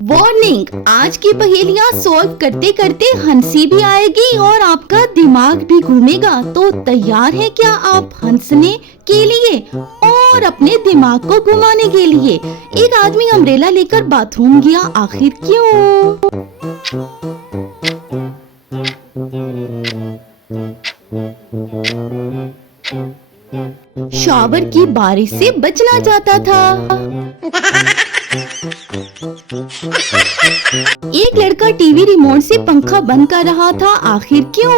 Warning, आज की पहेलियां सॉल्व करते करते हंसी भी आएगी और आपका दिमाग भी घूमेगा। तो तैयार है क्या आप हंसने के लिए और अपने दिमाग को घुमाने के लिए? एक आदमी अम्ब्रेला लेकर बाथरूम गया, आखिर क्यों? शॉवर की बारिश से बचना चाहता था। एक लड़का टीवी रिमोट से पंखा बंद कर रहा था, आखिर क्यों?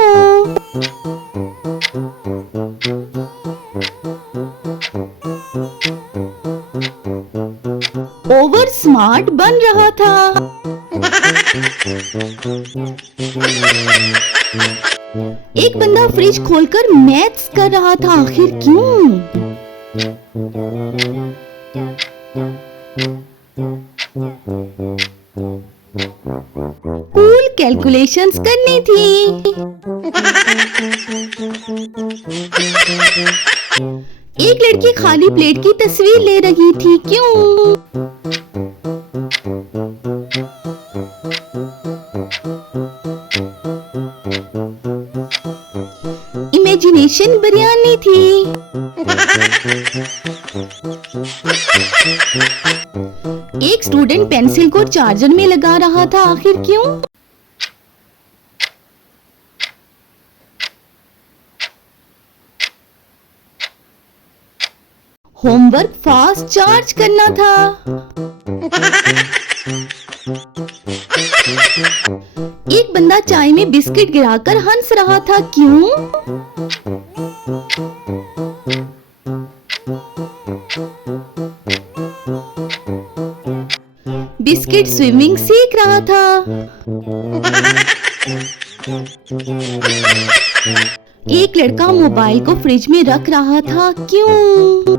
ओवर स्मार्ट बन रहा था। एक बंदा फ्रिज खोलकर मैथ्स कर रहा था, आखिर क्यों? कूल कैलकुलेशंस करनी थी। एक लड़की खाली प्लेट की तस्वीर ले रही थी, क्यों? इमेजिनेशन बिरयानी थी। एक स्टूडेंट पेंसिल को चार्जर में लगा रहा था, आखिर क्यों? होमवर्क फास्ट चार्ज करना था। एक बंदा चाय में बिस्किट गिराकर हंस रहा था, क्यों? बिस्किट स्विमिंग सीख रहा था। एक लड़का मोबाइल को फ्रिज में रख रहा था, क्यों?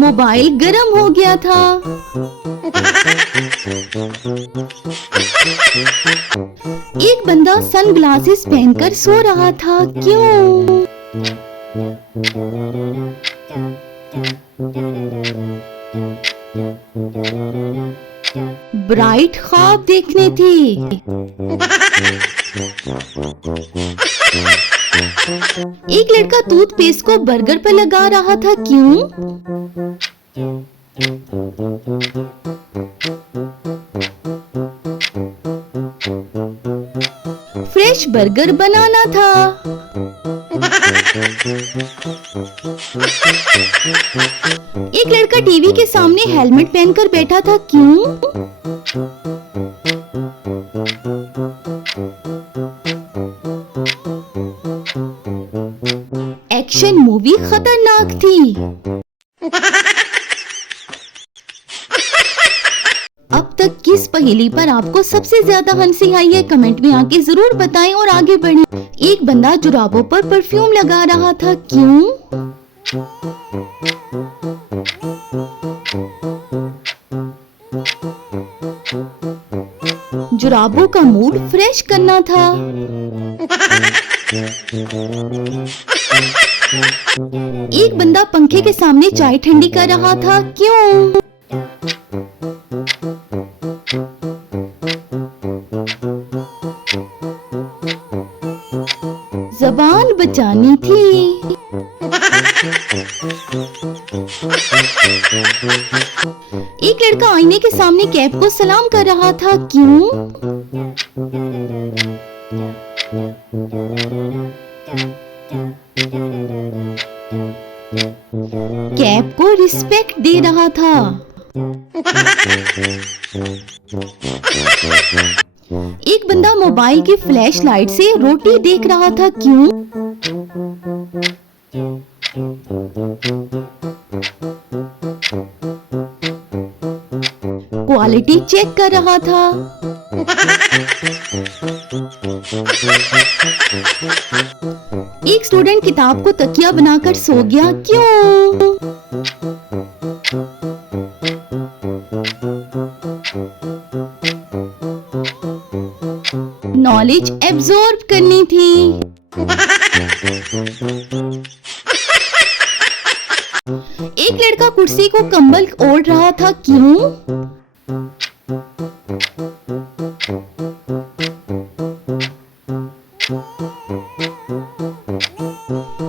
मोबाइल गर्म हो गया था। एक बंदा सनग्लासेस पहनकर सो रहा था, क्यों? ब्राइट ख्वाब देखने थे। एक लड़का टूथपेस्ट को बर्गर पर लगा रहा था, क्यों? फ्रेश बर्गर बनाना था। एक लड़का टीवी के सामने हेलमेट पहनकर बैठा था, क्यों? एक्शन मूवी खतरनाक थी। अब तक किस पहेली पर आपको सबसे ज्यादा हंसी आई है, कमेंट में आके जरूर बताएं और आगे बढ़ें। एक बंदा जुराबों पर परफ्यूम लगा रहा था, क्यों? जुराबों का मूड फ्रेश करना था। एक बंदा पंखे के सामने चाय ठंडी कर रहा था, क्यों? ज़बान बचानी थी। एक लड़का आईने के सामने कैप को सलाम कर रहा था, क्यों? कैप को रिस्पेक्ट दे रहा था। एक बंदा मोबाइल की फ्लैश लाइट से रोटी देख रहा था, क्यों? क्वालिटी चेक कर रहा था। एक स्टूडेंट किताब को तकिया बनाकर सो गया, क्यों? नॉलेज एब्जॉर्ब करनी थी। एक लड़का कुर्सी को कंबल ओढ़ रहा था, क्यों?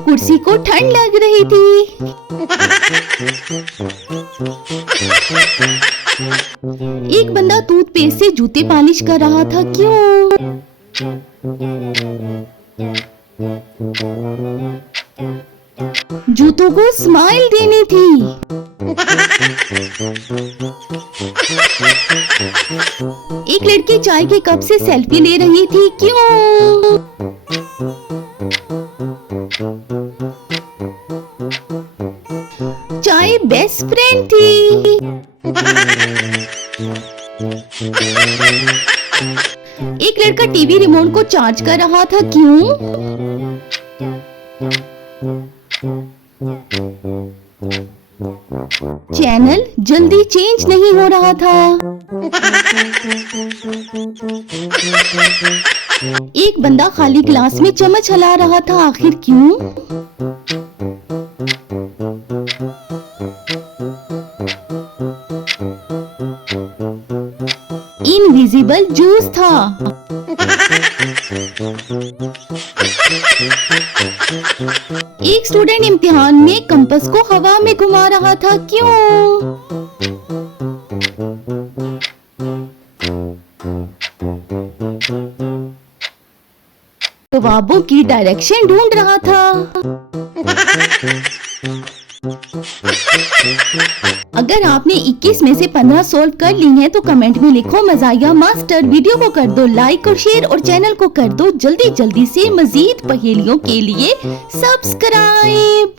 कुर्सी को ठंड लग रही थी। एक बंदा टूथपेस्ट से जूते पॉलिश कर रहा था, क्यों? जूतों को स्माइल देनी थी। एक लड़की चाय के कप से सेल्फी ले रही थी, क्यों? चाय बेस्ट फ्रेंड थी। एक लड़का टीवी रिमोट को चार्ज कर रहा था, क्यों? चैनल जल्दी चेंज नहीं हो रहा था। एक बंदा खाली ग्लास में चम्मच हिला रहा था, आखिर क्यों? इनविजिबल जूस था। एक स्टूडेंट इम्तिहान में कंपास को हवा में घुमा रहा था, क्यों? जवाबों की डायरेक्शन ढूंढ रहा था। अगर आपने 21 में से 15 सॉल्व कर ली हैं तो कमेंट में लिखो मज़ाहिया मास्टर। वीडियो को कर दो लाइक और शेयर और चैनल को कर दो जल्दी जल्दी से मजीद पहेलियों के लिए सब्सक्राइब।